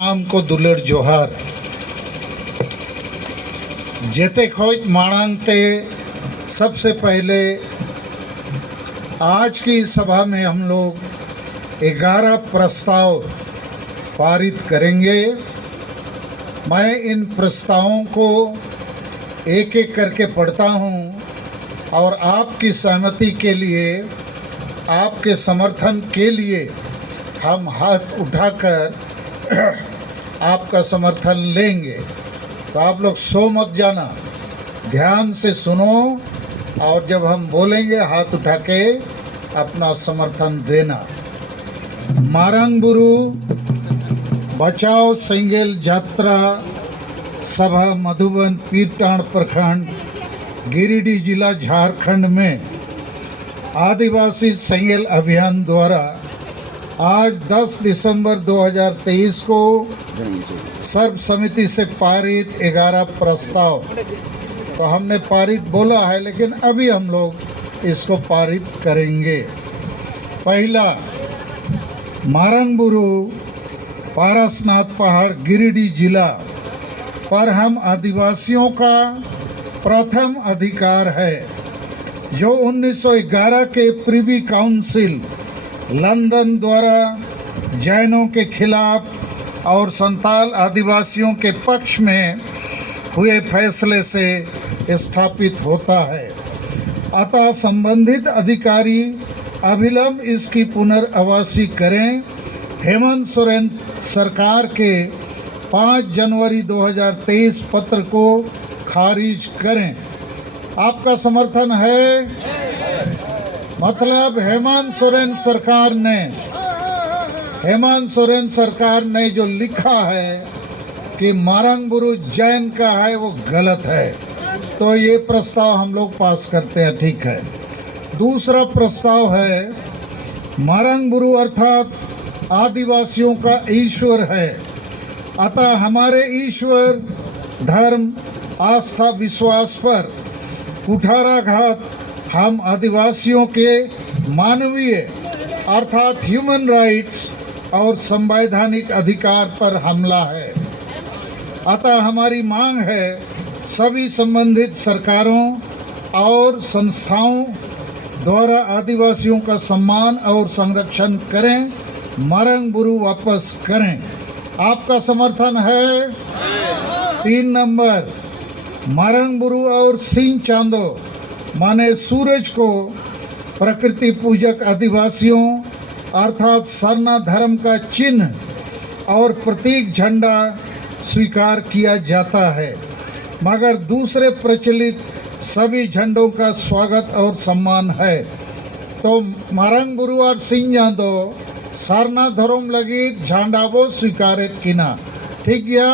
आम को दुलड़ जोहार जेते खोज मांगते सबसे पहले आज की सभा में हम लोग 11 प्रस्ताव पारित करेंगे। मैं इन प्रस्तावों को एक एक करके पढ़ता हूं और आपकी सहमति के लिए, आपके समर्थन के लिए हम हाथ उठाकर आपका समर्थन लेंगे। तो आप लोग सो मत जाना, ध्यान से सुनो और जब हम बोलेंगे हाथ उठा के अपना समर्थन देना। मारंगबुरु बचाओ सेंगेल यात्रा सभा मधुबन पीरटांड प्रखंड गिरिडीह जिला झारखंड में आदिवासी सेंगेल अभियान द्वारा आज 10 दिसंबर 2023 को सर्वसम्मति से पारित 11 प्रस्ताव, तो हमने पारित बोला है लेकिन अभी हम लोग इसको पारित करेंगे। पहला, मारंगबुरु पारसनाथ पहाड़ गिरिडीह जिला पर हम आदिवासियों का प्रथम अधिकार है, जो 1911 के प्रिवी काउंसिल लंदन द्वारा जैनों के खिलाफ और संताल आदिवासियों के पक्ष में हुए फैसले से स्थापित होता है। अतः संबंधित अधिकारी अविलंब इसकी पुनर्वासी करें। हेमंत सोरेन सरकार के 5 जनवरी 2023 पत्र को खारिज करें। आपका समर्थन है? मतलब हेमंत सोरेन सरकार ने जो लिखा है कि मारंगबुरु जैन का है वो गलत है, तो ये प्रस्ताव हम लोग पास करते हैं, ठीक है। दूसरा प्रस्ताव है, मारंगबुरु अर्थात आदिवासियों का ईश्वर है, अतः हमारे ईश्वर धर्म आस्था विश्वास पर कुठाराघात हम आदिवासियों के मानवीय अर्थात ह्यूमन राइट्स और संवैधानिक अधिकार पर हमला है। अतः हमारी मांग है सभी संबंधित सरकारों और संस्थाओं द्वारा आदिवासियों का सम्मान और संरक्षण करें, मारंगबुरु वापस करें। आपका समर्थन है? 3 नंबर, मारंगबुरु और सिंह चांदो माने सूरज को प्रकृति पूजक आदिवासियों अर्थात सरना धर्म का चिन्ह और प्रतीक झंडा स्वीकार किया जाता है, मगर दूसरे प्रचलित सभी झंडों का स्वागत और सम्मान है। तो मारंगबुरु और सिंह चांदो सरना धर्म लगी झंडा वो स्वीकार किना, ठीक या?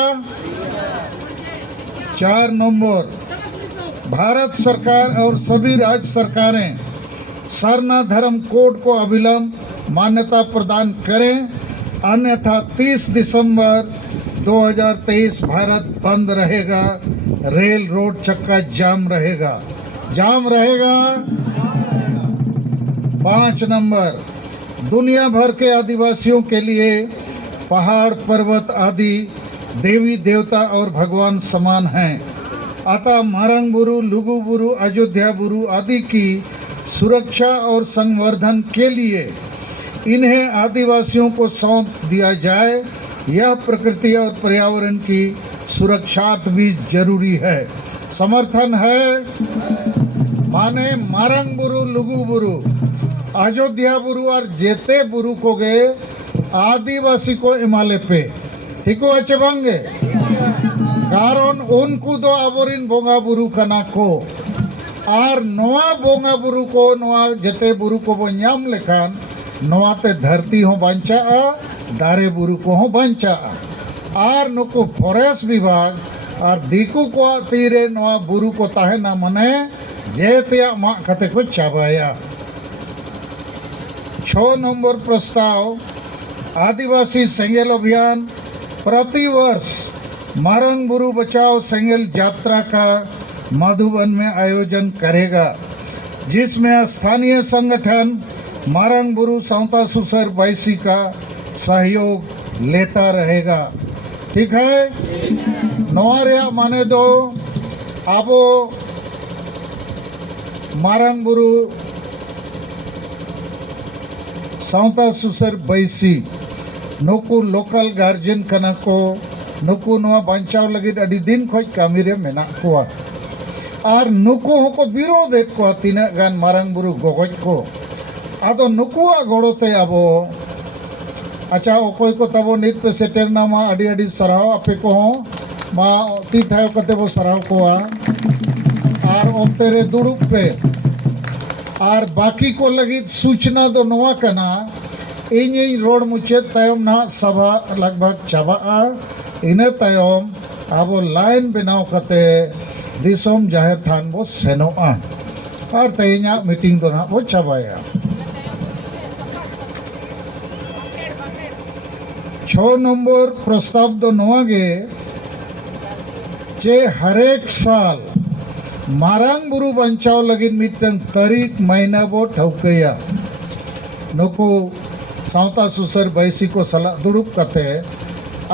4 नंबर, भारत सरकार और सभी राज्य सरकारें सरना धर्म कोड को अविलंब मान्यता प्रदान करें, अन्यथा 30 दिसंबर 2023 भारत बंद रहेगा, रेल रोड चक्का जाम रहेगा। 5 नंबर, दुनिया भर के आदिवासियों के लिए पहाड़ पर्वत आदि देवी देवता और भगवान समान हैं, अतः मारंगबुरु, लुगुबुरु, अयोध्याबुरु आदि की सुरक्षा और संवर्धन के लिए इन्हें आदिवासियों को सौंप दिया जाए। यह प्रकृति और पर्यावरण की सुरक्षार्थ भी जरूरी है। समर्थन है? माने मारंगबुरु, लुगुबुरु, अयोध्याबुरु और जेते बुरु को गए आदिवासी को इमाले पे हिको अच्छे बंगे, कारण उनको दो अबोरिन बोंगा बुरु कना को और नवा बोंगा बुरु को नवा जते बुरु को बो नाम लेखान नवाते धरती हो बंचा, दारे बुरु को हो बंचा और नुको फॉरेस्ट विभाग और दिकु को तीरे नवा बुरु को ताहे ना मने जेते मा कते को चाबाया। 6 नंबर प्रस्ताव, आदिवासी सेंगेल अभियान प्रतिवर्ष मारंगबुरु बचाओ सेंगेल यात्रा का मधुबन में आयोजन करेगा, जिसमें स्थानीय संगठन मारंगबुरु सौता सुसर बैसी का सहयोग लेता रहेगा। ठीक है नोआ रेया माने दो आबो मारांग बुरु सावता सुसर बैसी नुकु लोकल गार्जियन कना को नुकु नोआ बांचाव लगिद अडी दिन खोज कामी रे मेना कोआ और नुकु होको विरोध को तीना गान मारांग बुरु गोगज को आदो नुकुआ गोड़ोते आबो अच्छा ओकोय को तबो नित पे सेटर ना मा अडी अडी सराव आपे को हो मा ती थायो कते बो सराव कोआ और ओतेरे दुड़ुप पे और बाकी को लगी सूचना दो नोआ कना इन रोड मुचेत तायम ना सभा लगभग चाबा इने तायम आबो लाइन बनाव कते दिसोम जाहिर थान बो सेनोआ और तेइना मीटिंग दो ना बो चाबाया 6 नंबर प्रस्ताव दो नोआगे चे हरेक साल मारांग बुरु बंचाव लगिन मिटन तारीख महीना बो ठौकया नुकु सावता सुसर बैसी को सला दुड़ुप कते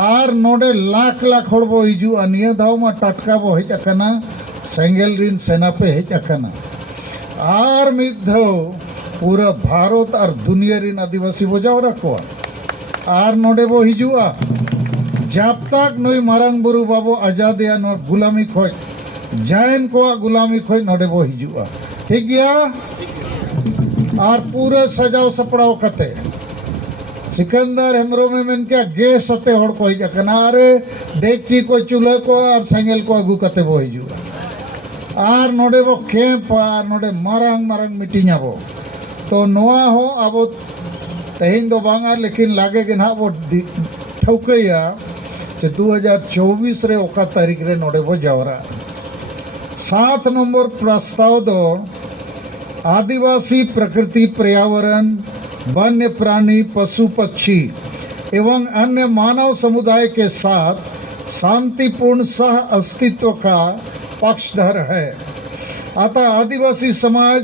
आर नोडे लाख लाख हड़ बो हिजू अनिया धाव मा टटका बो हेज अकना सेंगेल रिन सेना पे हेज अकना आर मिद धाव पूरा भारत और दुनिया रिन आदिवासी बो जावरा को आर नोडे बो हिजुआ जब तक नई मारांग बुरु बाबो आजादिया नो गुलामी खोज जायन को गुलामी खोज नोडे बो हिजुआ ठीक गया और पूरा सजाव सपड़ाव कते सिकंदर हेमरो में मन क्या गैस सते हड़ को हिजा कना अरे डेगची को चूल्हे को और सेंगेल को अगू कते बो हिजुआ आर नोडे बो कैंप आर नोडे मारांग मारांग मीटिंग आबो तो नोआ हो आबो तेहिन दो बांगा लेकिन लागे कि ना वो ठौकया 2024 रे ओका तारीख रे नोडे बो जावरा 7 नंबर प्रस्ताव दो आदिवासी प्रकृति पर्यावरण वन्य प्राणी पशु पक्षी एवं अन्य मानव समुदाय के साथ शांतिपूर्ण सह अस्तित्व का पक्षधर है। अतः आदिवासी समाज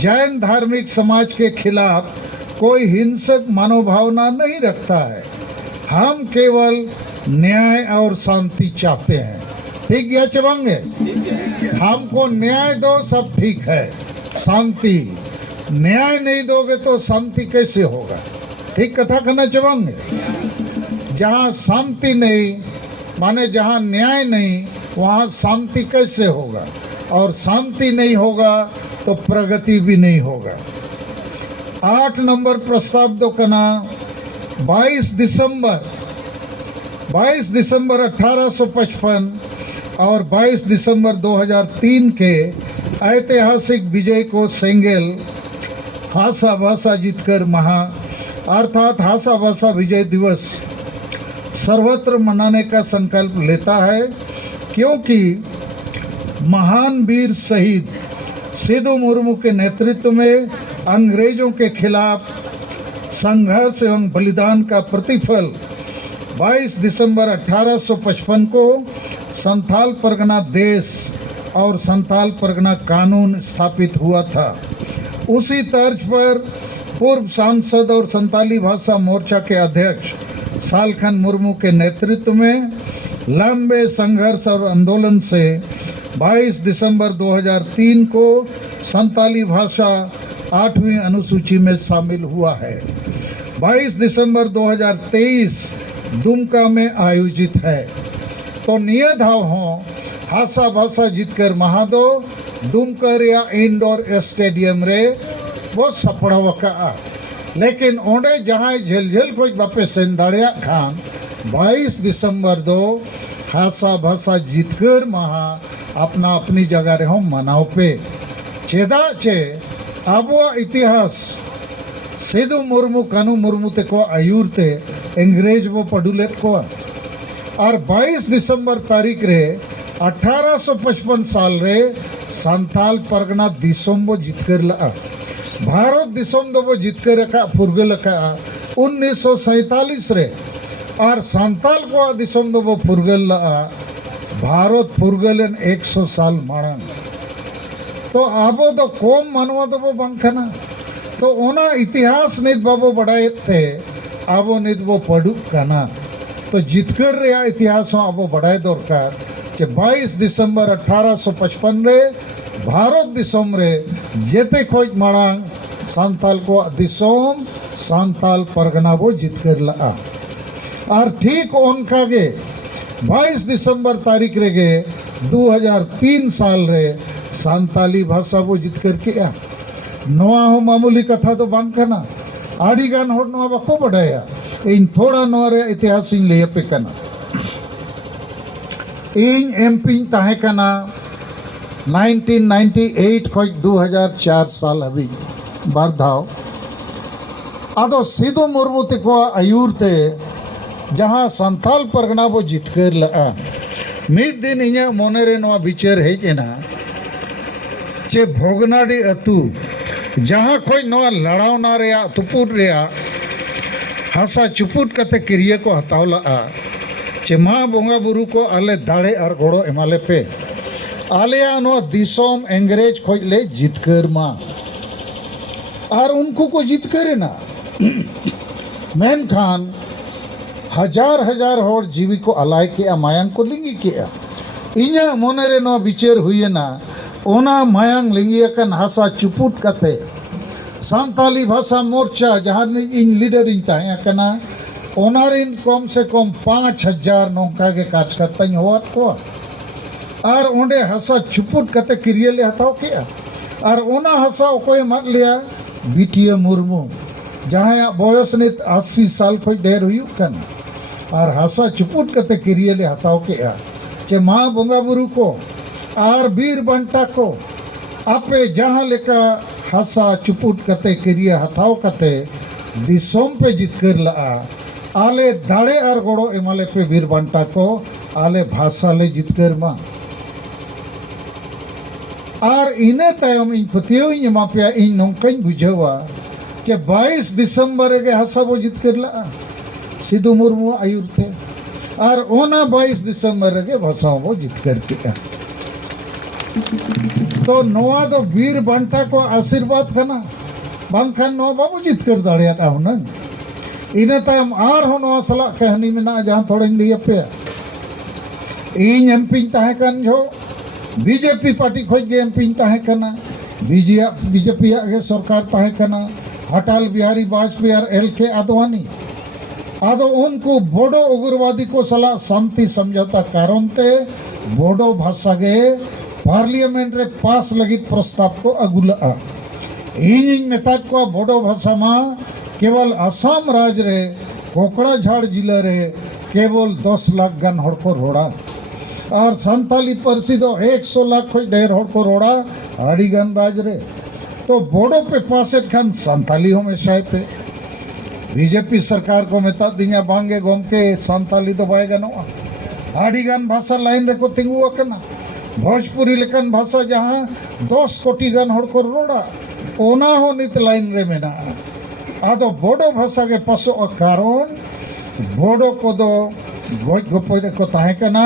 जैन धार्मिक समाज के खिलाफ कोई हिंसक मनोभावना नहीं रखता है। हम केवल न्याय और शांति चाहते हैं। ठीक है चबंगे हमको न्याय दो सब ठीक है शांति न्याय नहीं दोगे तो शांति कैसे होगा ठीक कथा करना चबंगे जहाँ शांति नहीं माने जहाँ न्याय नहीं वहाँ शांति कैसे होगा और शांति नहीं होगा तो प्रगति भी नहीं होगा। 8 नंबर प्रस्ताव दो कना 22 दिसंबर 1855 और 22 दिसंबर 2003 के ऐतिहासिक विजय को सेंगेल हासा भाषा जीतकर महा अर्थात हासा भाषा विजय दिवस सर्वत्र मनाने का संकल्प लेता है क्योंकि महान वीर शहीद सिद्धू मुर्मू के नेतृत्व में अंग्रेजों के खिलाफ संघर्ष एवं बलिदान का प्रतिफल 22 दिसंबर 1855 को संथाल परगना देश और संथाल परगना कानून स्थापित हुआ था। उसी तर्ज पर पूर्व सांसद और संताली भाषा मोर्चा के अध्यक्ष सालखन मुर्मू के नेतृत्व में लंबे संघर्ष और आंदोलन से 22 दिसंबर 2003 को संताली भाषा 8वीं अनुसूची में शामिल हुआ है। 22 दिसंबर 2023 दुमका में आयोजित है। तो नियधाव हो हासा भाषा जीतकर महादो दुमकर या इंडोर स्टेडियम रे वो सपड़ाव का लेकिन ओंडे जहाँ झेल झेल कोई बापे सेन दाड़िया खान 22 दिसंबर दो हासा भाषा जीतकर महा अपना अपनी जगह रे हो मनाव पे चेदा चे आबो इतिहास सिद्धू मुर्मू कानू मुर्मू ते को आयुर ते अंग्रेज वो पढ़ुलेट को और 22 दिसंबर तारीख रे 1855 साल रे संथाल परगना दिसोम वो जीतकर ला भारत दिसोम दो वो जीतकर रखा फुरगल रखा 1947 रे और संथाल को दिसोम दो वो फुरगल ला भारत फुरगलन 100 साल मारन तो आबो दो कोम मानवा दो वो बंखना तो ओना इतिहास नित बाबो बढ़ाए थे आबो नित वो पढ़ू कना तो जितकर रे इतिहास अब बड़ाई दरकार कि 22 दिसंबर 1855 रे भारत दिसोम रे जेते खोज मांग सांताल को दिसोम सांताल परगना बो जितकर ला और ठीक उनका गे 22 दिसंबर तारीख रे गे 2003 साल रे सांताली भाषा बो जितकर किया नवा हो मामूली कथा तो बांग कना आड़ी गान होड़ नवा बाको बड़ाया इन थोड़ा नवा रे इतिहास इन ले पे कना इन एमपी ताहे कना 1998 खोज 2004 साल अभी बार धाव आदो सिदो मुर्मू तको आयुर ते जहाँ संथाल परगना बो जितकर ला मिद दिन इन्या मोने रे नवा विचार हेज एना चे भोगनाडी अतु जहाँ खोज नवा लड़ावना रेया तुपुट रेया हासा चुपुट कते क्रिया को हताव ला चे माँ बोंगा बुरु को आले दाड़े और गोड़ो एमाले पे आलिया नवा दिसोम अंग्रेज खोज ले जितकर माँ और उनको को जितकर ना मैन खान हजार हजार होड़ जीवी को अलाय किया मायांग को लिंगी किया इन्या मोने रे नो विचार हुई ना ओना मायांग लिंगी अकन हासा चुपुट कते सांताली भाषा मोर्चा जहाँ इन लीडर इन ताहे अकना ओनारिन कम से कम 5000 नौका के कार्यकर्ता हुआ को और ओंडे हासा चुपुट कते क्रिया ले हताव किया और ओना हासा ओकोय मत लिया बीटीए मुर्मू जहाँ बयस नित 80 साल को ढेर हुई कन और हासा चुपुट कते क्रिया ले हताव किया चे माँ बोंगा बुरु को और वीर बंटा को आपे जहाँ लेका हासा चुपुट कते क्रिया हताव कते दिसोम पे जितकर ला आले दाड़े और गोड़ो एमाले पे वीर बंटा को आले भाषा ले जितकर माँ और इने तायम इन फतियो इन मापिया इन नौकन बुझेवा के 22 दिसंबर के हासा बो जितकर ला सिद्धू मुर्मू आयुर थे और ओना 22 दिसंबर के भाषाओं को जितकर किया तो नोआ तो वीर बंटा को आशीर्वाद करना बांखान नो बाबू जितकर दाड़िया हूं ना इने तायम आर हो नोआ सला कहानी में ना जहां थोड़े लिए पे इन एमपी ताहे कन जो बीजेपी पार्टी खोज गे एमपी ताहे कना बीजेपी आगे सरकार ताहे कना अटल बिहारी वाजपेयी और एलके आडवाणी आदो उनको बोडो उग्रवादी को सला शांति समझौता कारण ते बोडो भाषा गे पार्लियामेंट रे पास लगित प्रस्ताव को अगुला इन मेताज को बोडो भाषा में केवल असम राज्य रे कोकड़ाझाड़ जिला रे केवल 10 लाख गन हड़ को रोड़ा और संताली परसी दो 100 लाख खोज ढेर हड़ को रोड़ा आड़ी गन राज रे तो बोडो पे पासे खान संताली हमेशा पे बीजेपी सरकार को मेता दिया बांगे गोम के संताली तो बाय गनो आड़ी गन भाषा लाइन रे को तिंगु कना भोजपुरी लेकन भाषा जहाँ 10 कोटी गन हड़ को रोड़ा ओना हो नित लाइन रे मेना आदो बोडो भाषा के पसो कारण बोडो को दो गोज गोपे को ताहे कना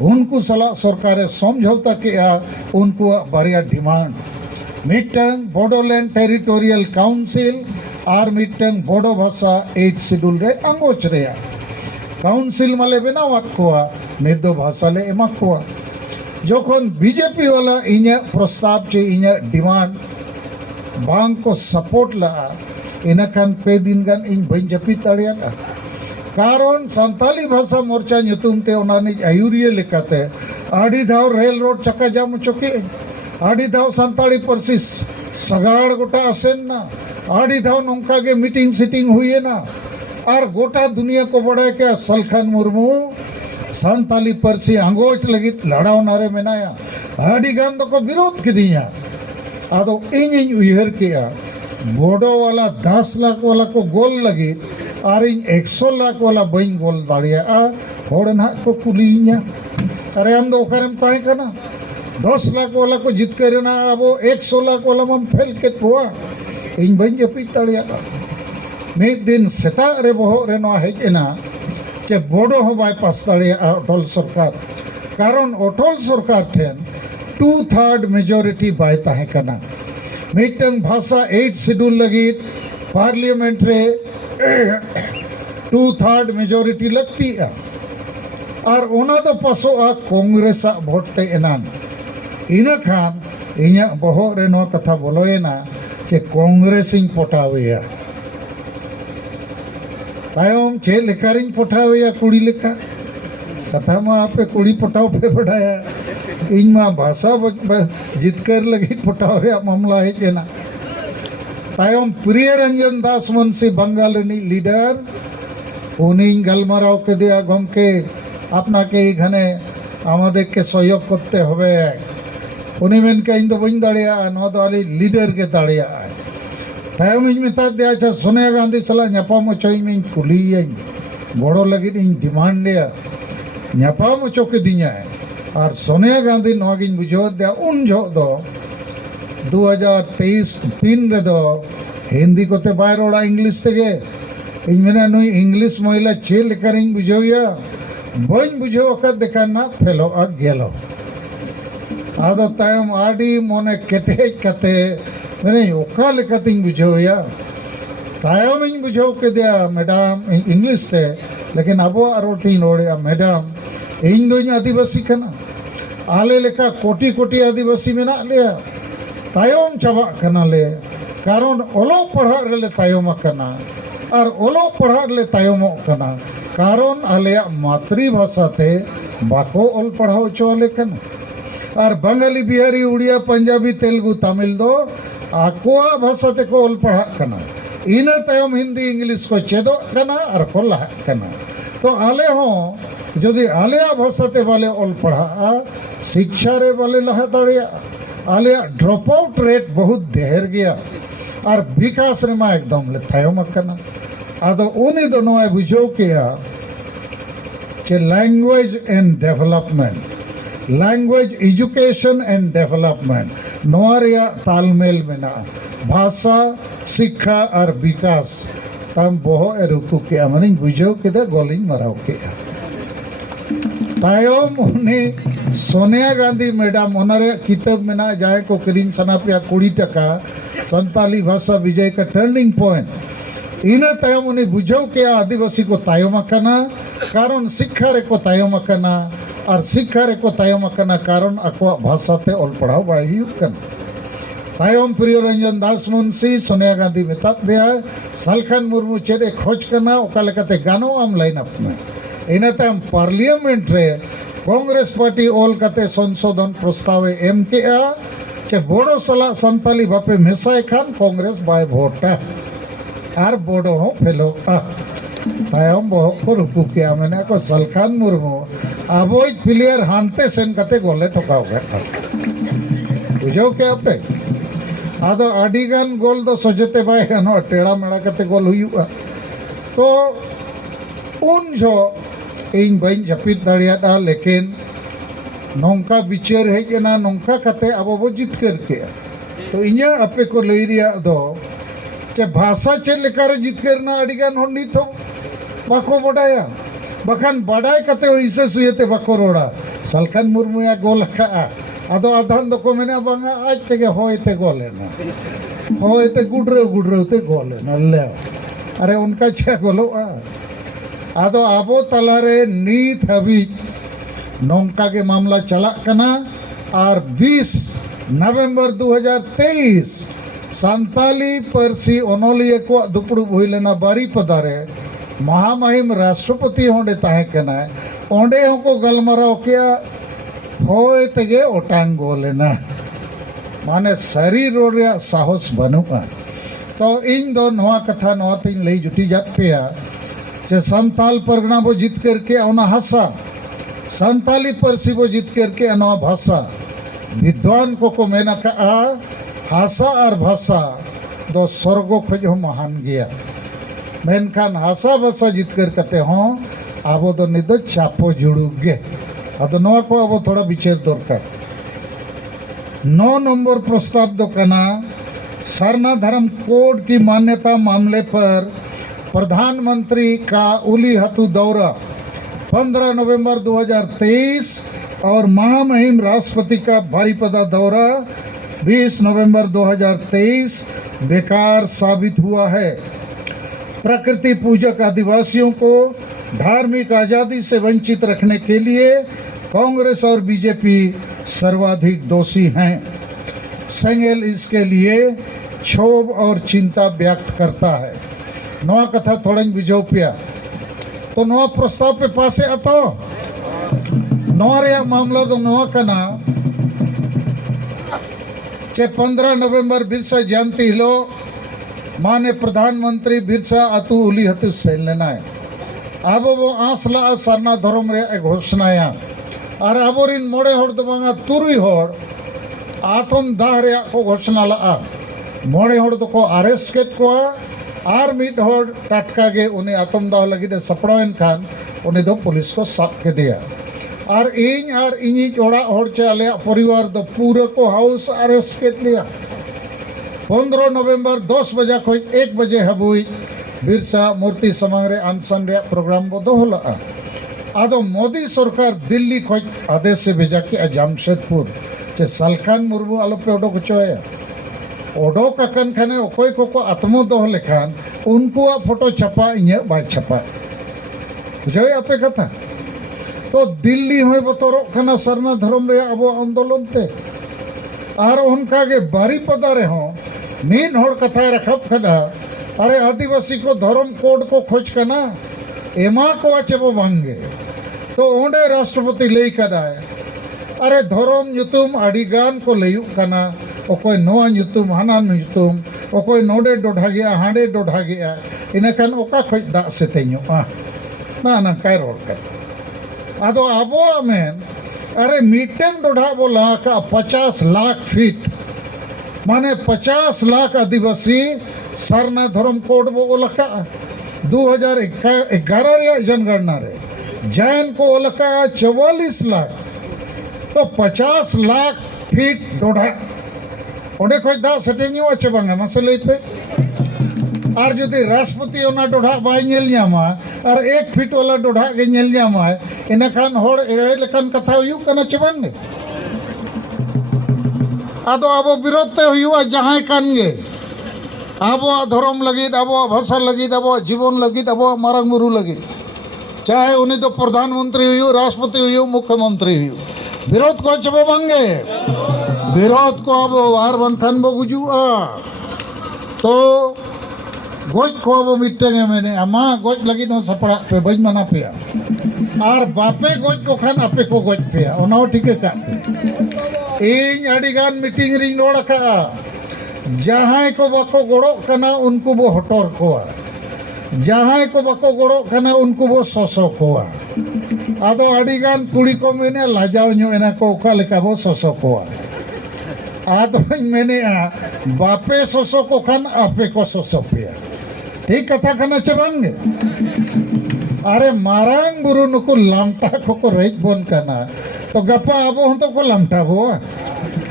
उनको सला सरकारे समझौता किया उनको बारिया डिमांड मिटंग बोडोलैंड टेरिटोरियल काउंसिल और मिटंग बोडो भाषा 8 शेड्यूल रे अंगोच रेया काउंसिल माले बनावत कोआ निदो भाषा ले एमा कोआ जोखन बीजेपी वाला इन्या प्रस्ताव चे इन्या डिमांड बांग को सपोर्ट ला इनखान पे दिन गन इन बन जपी तड़िया कारण संताली भाषा मोर्चा नुतुम ते ओनानी आयुरिया लेकाते आड़ी धाव रेल रोड चक्का जाम चुके आड़ी धाव संताली परसी सगाड़ गोटा आसेन ना आड़ी धाव नौका के मीटिंग सीटिंग हुई है ना और गोटा दुनिया को बढ़ा के सलखान मुर्मू संताली परसी अंगोच लगी लड़ाव नारे मेनाया आड़ी गांधो को विरोध की दिया आदो इन उयहर किया बोडो वाला 10 लाख वाला को गोल लगी और इन 100 लाख वाला बन गोल दाड़िया होड़ ना को कुलिया अरे हम दो करम ताहे कना 10 लाख वाला को जित कर ना अब 100 लाख वाला हम फेल के हुआ इन बन जपी दाड़िया मिद दिन सेता रे बहो रे नो हेजना चे बोडो हो बाईपास दाड़िया अटल सरकार कारण अटल सरकार ठेन 2/3 मेजोरिटी बाय ताहे कना मिटंग भाषा 8 शेड्यूल लगी पार्लियामेंट रे 2/3 मेजोरिटी लगती है और ओना तो पासोआ कांग्रेस भोटते एनान इना खान इना बहर रे नो कथा बोलोएना जे कांग्रेस इन पटावेया तायम चे लेकारिन पटावेया कुड़ी लेका कथा मा आपे कुड़ी पटाव पे बढ़ाया इन मा भाषा जितकर लगी पटावेया मामला है केना तायम प्रिय रंजन दास मुंशी बंगाली लीडर उनी गलमाराव के दिया गमके अपना के घने आमादे के सहयोग करते होबे उनी मेन के इन दो बइन दाड़िया नो दाली लीडर के दाड़िया तायम इन मेता दिया छ सोनिया गांधी सला ᱧᱟᱯᱟᱢ ᱚᱪᱚᱭ ᱢᱮ ᱠᱩᱞᱤᱭᱟᱹᱧ ᱜᱚᱲᱚ ᱞᱟᱹᱜᱤᱫ ᱤᱧ ᱰᱤᱢᱟᱱᱰ ᱮᱭᱟ ᱧᱟᱯᱟᱢ ᱚᱪᱚ ᱠᱤᱫᱤᱧᱟᱭ और सोनिया गांधी नोगिन बुझो दे उन जो दो 2023 रे दो हिंदी कोते बाय रोड़ा इंग्लिश तेगे इन मेना नुई इंग्लिश महिला चे लेकरिन बुझोया बइन बुझो का देखाना फेलो आ गेलो आदो तायम आडी मोने केटे कते मैंने ओका लेकतिन बुझोया तायम इन बुझो के दिया मैडम इंग्लिश से लेकिन अबो आरोटी नोड़िया मैडम इन दो आदिवासी कना आले लेका कोटी कोटी आदिवासी मेना लिया तायम चाबा कना ले कारण ओलो पढ़ा रे तायम कना और ओलो पढ़ा ले तायम कना कारण आले मातृभाषा ते बाको ओल पढ़ाओ चोले कना और बंगाली बिहारी उड़िया पंजाबी तेलुगु तमिल दो आकोआ भाषा ते को ओल पढ़ा कना इन तायम हिंदी इंग्लिश को चेदो कना और को लहा कना तो आले हो यदि आलिया भाषाते वाले ओल पढ़ा शिक्षा रे वाले लहा दाड़िया आलिया ड्रॉप आउट रेट बहुत ढेर गया और विकास रे मा एकदम ले थायम कना आदो उनी दो नोए बुझो किया कि language and development language education and development नोरिया तालमेल मेना भाषा शिक्षा और विकास तम बोहो एरुकु किया मनिन बुझो किदा गोलिन मराव किया तायम उन्हें सोनिया गांधी मैडम उन्हारे किताब में ना जाए को करीन सनापिया 20 टका संताली भाषा विजय का टर्निंग पॉइंट इन तायम उन्हें बुझो के आदिवासी को तायम करना कारण शिक्षा रे को तायम करना और शिक्षा रे को तायम करना कारण अको भाषा ते ओल पढ़ाओ बाई करना तायम प्रिय रंजन दास मुंशी सोनिया गांधी मेता दिया सालखान मुर्मू चेरे खोज करना ओका लेकाते गानो आम लाइन अप में इन तम पार्लियामेंट रे कांग्रेस पार्टी ओल कते संशोधन प्रस्ताव एम के चे बोडो सला संताली बापे मेसाय खान कांग्रेस बाय वोटा आर बोडो हो फेलो तायम बो को रुकु किया मैंने को सलखान मुर्मू अबोई प्लेयर हानते सेन कते गोले ठोकाओ गए बुझो क्या पे आदो अडिगान गोल दो सजते बाय नो टेड़ा मेड़ा कते गोल हुआ तो उन जो इन बइन जपित दाड़िया लेकिन नौका बिचार है कि ना नौका कते अब वो जीत करके तो इन्या अपे को लई रिया दो चे भाषा चे लेकर जीत करना अडिगान होनी तो बाको बडाया बखान बडाय कते इसे सुयते बाको रोड़ा सलखान मुर्मू या गोल खा आदो आधान दो को मैंने बांगा आज तेगे होयते गोले ना होयते गुडरे ते गोले ना ले अरे उनका छे गोलो आदो आबो तलारे नीत हबी नौका के मामला चला कना और 20 नवंबर 2023 संताली परसी ओनोलिया को दुपड़ू भइलेना बारी पदारे महामहिम राष्ट्रपति होंडे ताहे कना ओंडे को गलमराव किया होय तेगे ओटांग गोलेना माने शरीर रे साहस बनुआ तो इन दो नवा कथा नवा तीन लई जुटी जात पेया जे संताल परगना बो जीत करके ओना हासा संताली परसी बो जीत करके अनवा भाषा विद्वान को मेना का हासा और भाषा दो स्वर्गो खजो महान गया मेनखान हासा भाषा जीत कर कते हों आबो दो निदो चापो जुड़ुगे अदो नवा को आबो थोड़ा विचार दरकार 9 नंबर प्रस्ताव दो कना सरना धर्म कोड की मान्यता मामले पर प्रधानमंत्री का उली हथु दौरा 15 नवंबर 2023 और महामहिम राष्ट्रपति का बारीपदा दौरा 20 नवंबर 2023 बेकार साबित हुआ है। प्रकृति पूजक आदिवासियों को धार्मिक आजादी से वंचित रखने के लिए कांग्रेस और बीजेपी सर्वाधिक दोषी हैं। सेंगेल इसके लिए क्षोभ और चिंता व्यक्त करता है। नवा कथा थोड़ा बुझाव तो नवा प्रस्ताव पे पासे अतो नवा रे मामला दो नवा कना चे 15 नवंबर बिरसा जयंती हिलो माने प्रधानमंत्री बिरसा अतु उली हतु सेल लेना है। अब वो आसला सरना धर्म रे घोषणाया और अबोरिन मोड़े होड़ दो बांगा तुरुई होड़ आतम दाह रे को घोषणा ला मोड़े होड़ दो को अरेस्ट केट को आर मिट होड़ टटका गे उन्हें आतम दाह लगी दे सपड़ावन खान उन्हें दो पुलिस को साथ के दिया और इन ओड़ा होड़ चाले परिवार दो पूरे को हाउस अरेस्ट केट लिया। 15 नवंबर 10 बजे को 1 बजे हबुई बिरसा मूर्ति समांग रे अनशन रे प्रोग्राम बो दोहला आदो मोदी सरकार दिल्ली को आदेश से भेजा कि जमशेदपुर चे सलखान मुर्मू आलो पे ओडोक चोया ओडोक अकन खाने ओकोय को आत्मो दोह लेखान उनको फोटो छपा इन बाय छपा बुझावे आपे कथा तो दिल्ली होय बतरो खाना सरना धर्म रे अब आंदोलन ते और उनका के बारीपदा रे हो मीन होड़ कथा रखब खना अरे आदिवासी को धर्म कोड को खोज कना एमा को आचेबो बांगे तो ओंडे राष्ट्रपति लई कदाय अरे धर्म युतुम अडिगान को लयु कना ओकोय नोआ युतुम हाना युतुम ओकोय नोडे डोढा गया हांडे डोढा गया इनखान ओका खोज दा से तेño ना काय रोड कर आदो आबो आमेन अरे मीटेन डोढा बोला का 50 लाख फीट माने 50 लाख आदिवासी सरना धर्म कोड वो लखा 2011 जनगणना रे जैन को लखा 44 लाख तो 50 लाख फीट डोढा ओडे खोज दा सेटिंग अच्छे बांगा मसले पे और जुदी राष्ट्रपति ओना डोढा बाय नेल न्यामा और 1 फीट वाला डोढा के नेल न्यामा इना खान होड़ एड़े लेखन कथा हुयु कना चबांगे आदो आबो विरोध ते हुयु जहां कानगे आबो धर्म लगित आबो भाषा लगित आबो जीवन लगित आबो मारंग बुरु लगित चाहे उन्हें तो प्रधानमंत्री हुयु राष्ट्रपति हुयु मुख्यमंत्री हुयु विरोध को चबो बांगे विरोध को अब वार बंधन बो गुजुआ तो गोज को अब मिटेंगे मैंने अमा गोज लगी नो सपड़ा पे बज मना पिया और बापे गोज को खान आपे को गोज पिया ओना ठीक है का इन अडिगान मीटिंग रिंग रोड का जहां को बको गोड़ो कना उनको वो हटोर कोआ जहां को बको गोड़ो कना उनको वो सोसो कोआ आदो अडिगान कुड़ी को मैंने लाजाव न्यो एना को ओका लेका वो सोसो कोआ आदो मैंने बापे सोसो को खान आपे को सोसो पिया ठीक कथा खाना चबांगे अरे मारांग बुरु नुकु लामटा को रेज बोन करना तो गप्पा आबो हम तो को लामटा बो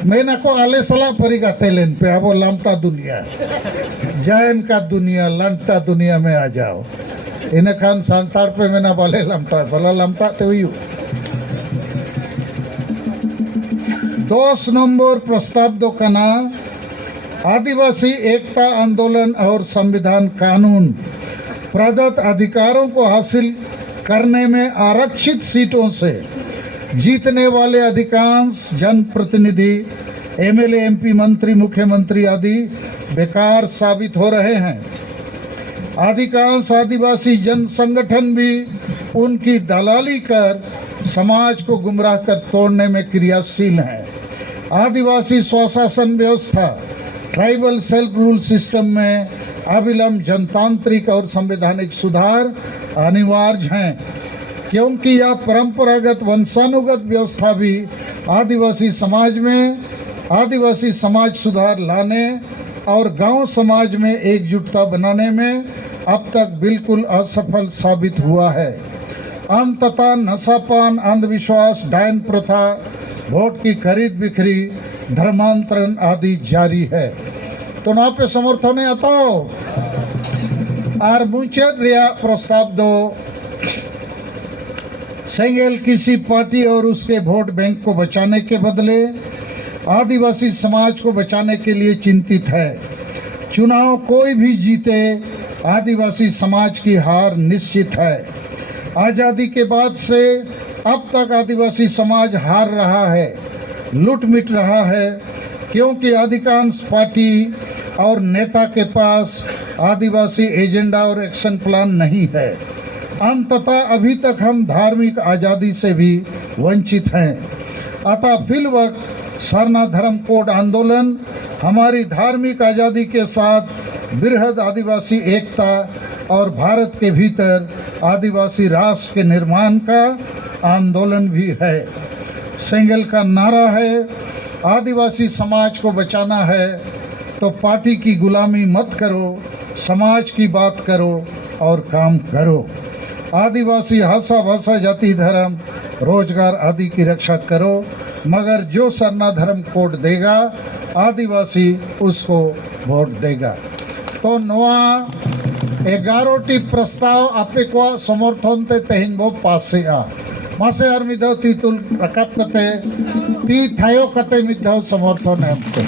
मैंने को आले सला परिगाते लेन पे आबो लामटा दुनिया जैन का दुनिया लामटा दुनिया में आ जाओ इन्हें खान सांताड़ पे मैंने बाले लामटा सला लामटा ते हुई 10 नंबर प्रस्ताव दो कना आदिवासी एकता आंदोलन और संविधान कानून प्रदत्त अधिकारों को हासिल करने में आरक्षित सीटों से जीतने वाले अधिकांश जनप्रतिनिधि एमएलए एमपी मंत्री मुख्यमंत्री आदि बेकार साबित हो रहे हैं। अधिकांश आदिवासी जन संगठन भी उनकी दलाली कर समाज को गुमराह कर तोड़ने में क्रियाशील हैं। आदिवासी स्वशासन व्यवस्था ट्राइबल सेल्फ रूल सिस्टम में अविलंब जनतांत्रिक और संवैधानिक सुधार अनिवार्य हैं, क्योंकि यह परंपरागत वंशानुगत व्यवस्था भी आदिवासी समाज सुधार लाने और गांव समाज में एकजुटता बनाने में अब तक बिल्कुल असफल साबित हुआ है। अंततः नशापान, अंधविश्वास, डायन प्रथा, वोट की खरीद बिक्री, धर्मांतरण आदि जारी है। तो ना पे समर्थन आता और मुंचर रिया प्रस्ताव दो सेंगेल किसी पार्टी और उसके वोट बैंक को बचाने के बदले आदिवासी समाज को बचाने के लिए चिंतित है। चुनाव कोई भी जीते आदिवासी समाज की हार निश्चित है। आजादी के बाद से अब तक आदिवासी समाज हार रहा है, लूट मिट रहा है, क्योंकि अधिकांश पार्टी और नेता के पास आदिवासी एजेंडा और एक्शन प्लान नहीं है। अंततः अभी तक हम धार्मिक आज़ादी से भी वंचित हैं। अतः फिलवक्त सरना धर्म कोड आंदोलन हमारी धार्मिक आज़ादी के साथ बृहद आदिवासी एकता और भारत के भीतर आदिवासी राष्ट्र के निर्माण का आंदोलन भी है। सेंगेल का नारा है, आदिवासी समाज को बचाना है तो पार्टी की गुलामी मत करो, समाज की बात करो और काम करो। आदिवासी भाषा भाषा जाति धर्म रोजगार आदि की रक्षा करो, मगर जो सरना धर्म कोड देगा आदिवासी उसको वोट देगा। तो नवा 11टी प्रस्ताव आपे को समर्थन ते तेहिन बो पासे आ मासे आर मिधो ती तुल रकात कते ती थायो कते मिधो समर्थन एमते।